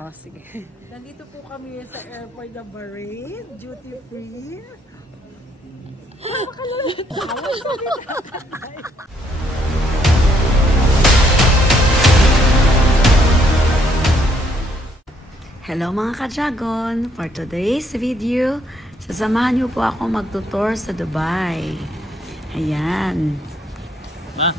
Oh, sige. Nandito po kami sa airport na Bahrain, duty free. Hello mga ka-dragon! For today's video, sasamahan niyo po ako magtutour sa Dubai. Ayan. Ma?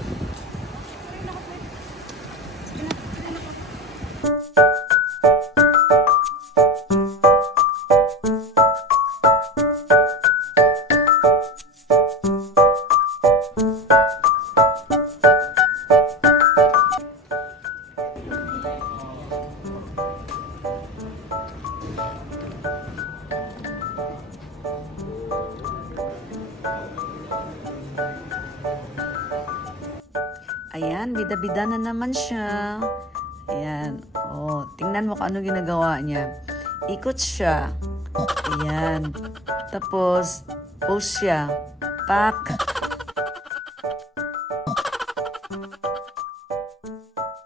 Ayan, bida-bida na naman siya. Ayan. Oh, tingnan mo kung ano ginagawa niya. Ikot siya. Ayan. Tapos, pose siya. Pak.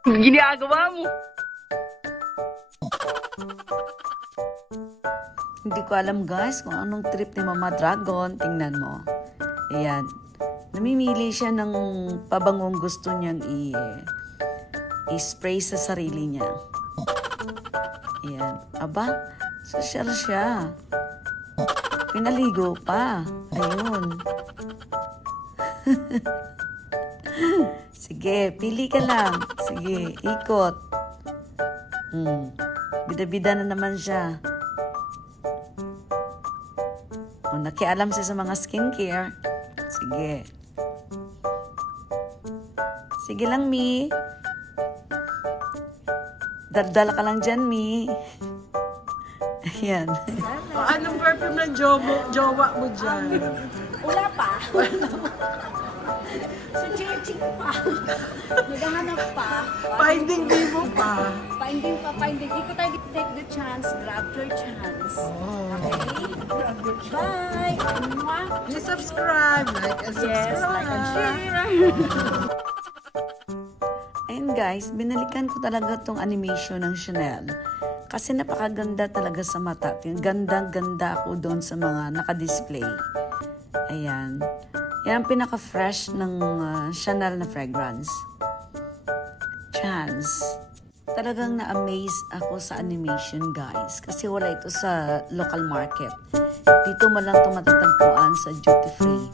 Ginagawa mo. Hindi ko alam guys kung anong trip ni Mama Dragon. Tingnan mo. Ayan. Namimili siya ng pabangong gusto niyang i-spray sa sarili niya. Ayan. Aba, social siya. Pinaligo pa. Ayun. Sige, pili ka lang. Sige, ikot. Bida-bida na naman siya. O, nakialam siya sa mga skincare. Sige. Sige lang, Mi. Daldal ka lang dyan, Mi. Ayan. Anong perfume ng jowa mo dyan? Wala pa. Sa churching pa. Naghahanap pa. Finding di mo pa. Finding pa, finding. Iko tayo take the chance. Grab your chance. Okay? Bye! Please subscribe, like and subscribe. Yes, like and share. Ayun guys, binalikan ko talaga tong animation ng Chanel. Kasi napakaganda talaga sa mata. Ganda-ganda ako doon sa mga naka-display. Ayan. Yan ang pinaka-fresh ng Chanel na fragrance. Chance. Talagang na-amaze ako sa animation guys. Kasi wala ito sa local market. Dito mo lang ito matatagpuan sa duty free.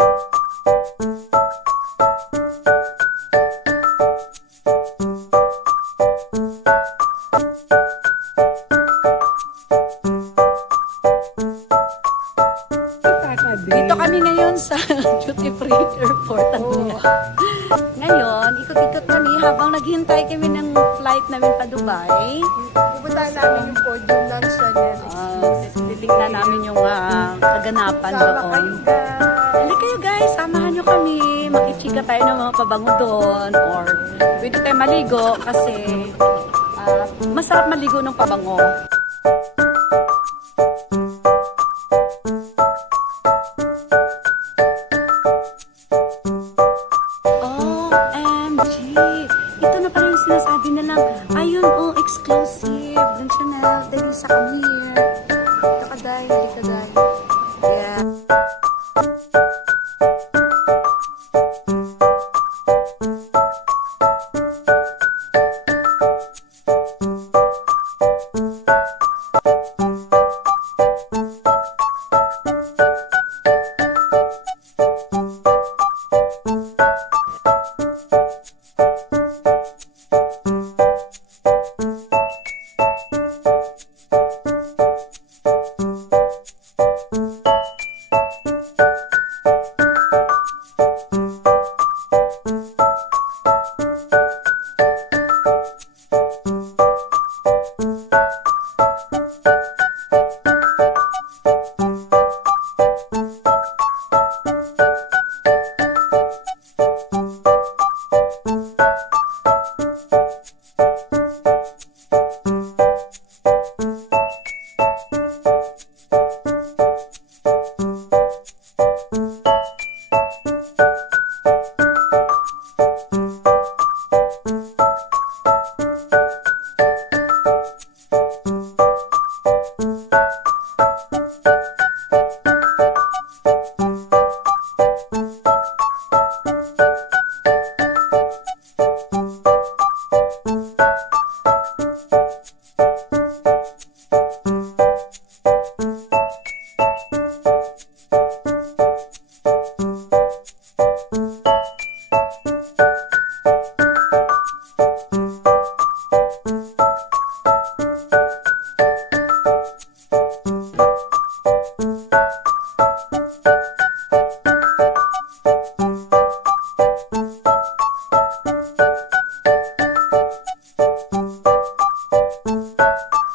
Dito kami ngayon sa duty free airport. Ngayon, ikot-ikot kami habang naghihintay kami ng flight namin pa Dubai. Pupuntahan namin yung podium ng Chanel. Titignan namin yung kaganapan doon. Hindi kayo guys, samahan nyo kami. Makichika tayo ng mga pabango doon. Or pwede tayo maligo kasi masarap maligo ng pabango. Ito na pala yung sinasabi na lang, ayun, oh, exclusive. Dun Chanel, dali sa come here. Ito ka, day, dali ka, day. Yeah.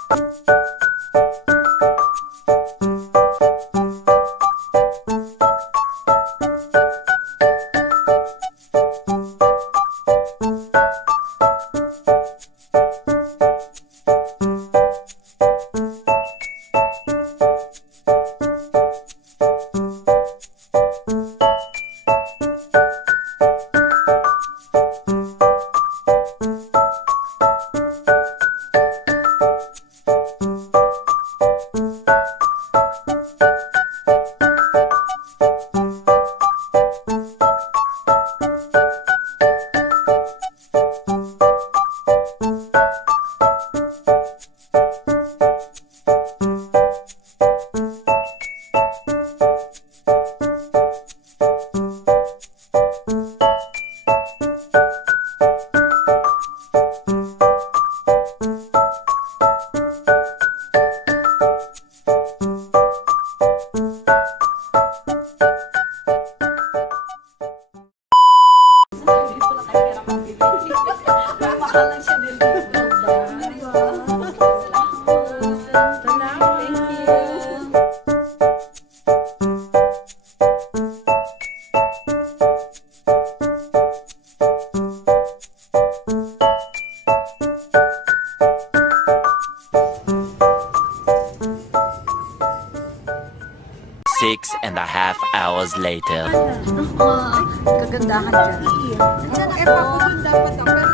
Six and a half hours later. Kagandahan dyan. Eh, papunod dapat ako.